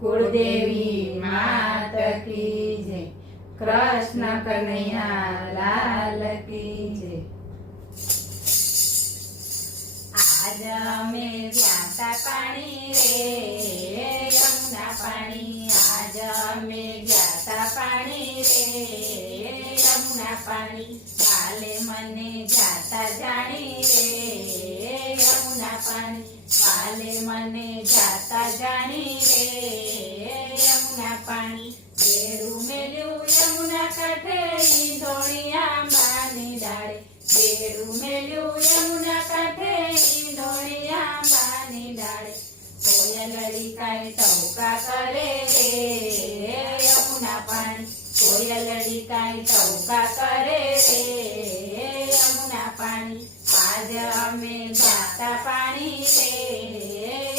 કુળદેવી માત કી જય, કૃષ્ણ કનૈયા લાલ કી જય। આજ અમે જ્ઞાતા પાણી રે યમુના પાણી, આજ અમે જ્ઞાતા પાણી રે યમુના પાણી, કાલે મને જાતા જાણી રે યમુના પાણી, કાલે મને જાતા જાણી રે યમુના પાણી, બેડું મેલ્યું યમુના કાંઠે ઈંધોણી આંબાની ડાળે, બેડું મેલ્યું યમુના કાંઠે ઈંધોણી આંબાની ડાળે, કોયલડી કાંઈ ટહુકા કરે રે યમુના પાણી, કોયલડી કાંઈ ટહુકા કરે રે યમુના પાણી, આજ અમે જાતા પાણી રે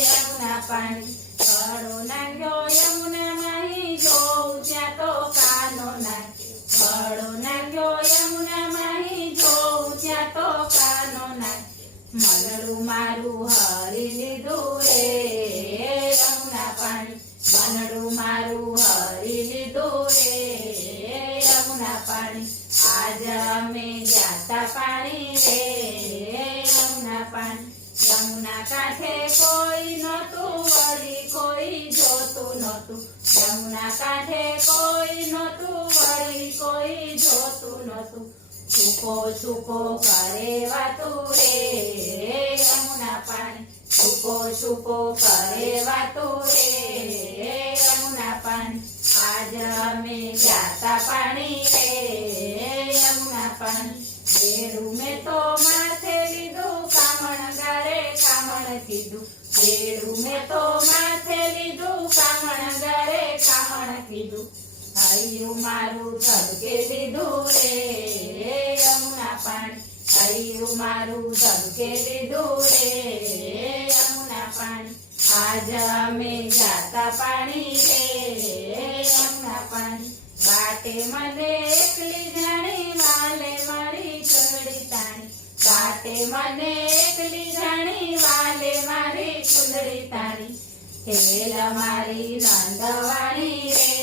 યમુના પાણી, ઘડો નાખ્યો યમુના માહી જોઉં ત્યાં તો કાનો નાખ્યો, ઘડો નાખ્યો યમુના માહી જોઉં ત્યાં તો કાનો નાખ્યો, મનડું મારું હરી લીધું રે યમુના પાણી, મનડું મારું હરી લીધું રે યમુના પાણી, આજ અમે જાતા પાણી રે યમુના પાણી, યમુના કાંઠે કોઈ નહોતું વળી કોઈ જોતું નહોતું, યમુના કાંઠે કોઈ નહોતું વળી કોઈ જોતું નહોતું, છૂપો છૂપો કરે વાતું રે યમુના પાણી, છૂપો છૂપો કરે વાતું રે યમુના પાણી, આજ અમે જાતા પાણી રે યમુના પાણી, બેડું મેં તો માથે લીધું કામણ ગારે કામણ કીધું, બેડું મેં તો માથે લીધું કામણ ગારે કામણ કીધું, હૈયું મારું ધબકે લીધું રે યમુના પાણી, હૈયું મારું ધબકે લીધું રે યમુના પાણી, આજ અમે જાતા પાણી રે યમુના પાણી, બાટે મને એકલી જાણી વાલે મારી ચુંદડી તાણી, બાટે મને એકલી જાણી વાલે મારી ચુંદડી તાણી, હેલ મારી નંદવાણી રે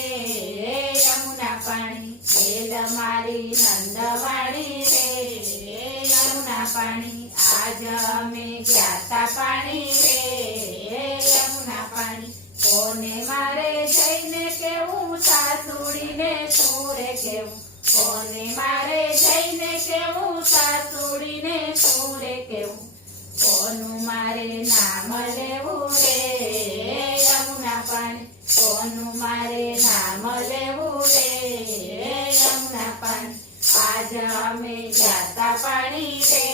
યમુના પાણી, હેલ મારી નંદવાણી રે યમુના પાણી, આજ અમે જ્ઞાતા પાણી રે યમુના પાણી, કોને મારે જઈને કેવું સાસુડીને સુરે કેવું, કોને મારે જઈને કેવું સાસુડીને સુરે કેવું, કોનું મારે નામ લેવું રે યમુના પાણી, કોનું મારે નામ લેવું રે યમુના પાણી, આજ અમે જાતા પાણી રે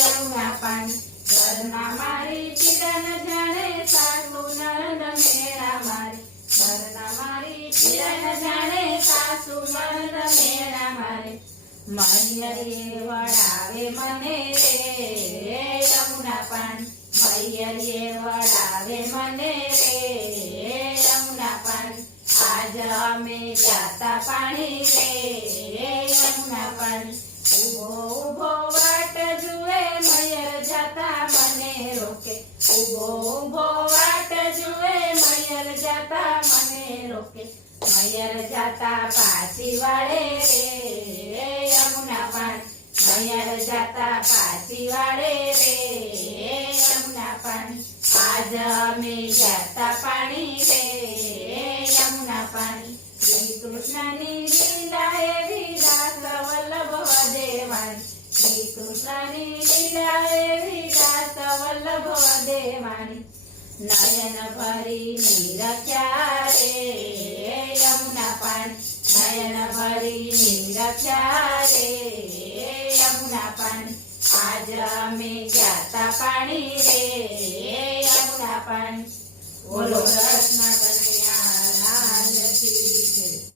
યમુના પાણી, ઘરમાં મારી પીડા ન જાણે સાસુ નણંદ મેળા મારે, ઘરમાં મારી પીડા ન જાણે સાસુ નણંદ મેળા મારે, મૈયરીએ વળાવે મને રે યમુના પાણી, મૈયરીએ વળાવે મને રે યમુના પાણી, આજ અમે જાતા પાણી રે યમુના પાણી, ઉભો ઉભો વાટ જુએ મયર જાતા મને રોકે, ઉભો ઉભો વાટ જુએ મયર જાતા મને રોકે, મયર જાતા પાછી વાળે રે યમુના પાણી, મયર જાતા પાછી વાળે રે યમુના પાણી, આજ અમે જાતા પાણી રે યમુના પાણી, શ્રી કૃષ્ણની લીલા એવી દાસ વલ્લભ દેવાણી, શ્રી કૃષ્ણની લીલા એવી દાસ વલ્લભ દેવાણી, નયન ભરી નિરખ્યા રે યમુના પાણી, નયન ભરી નિરખ્યા રે યમુના પાણી, આજ અમે જાતા પાણી રે યમુના પાણી, બોલો કૃષ્ણ કનૈયા।